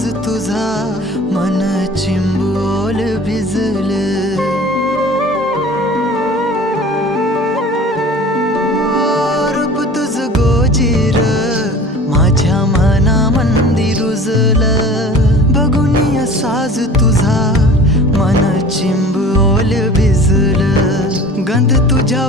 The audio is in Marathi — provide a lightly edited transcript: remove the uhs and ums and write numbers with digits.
साज तुझा मन चिंबोल भिजल। रूप तुझ गोजीर माझ्या मनामंदी रुजल। बघुनिया साज तुझा मन चिंबोल भिजल। गंध तुझ्या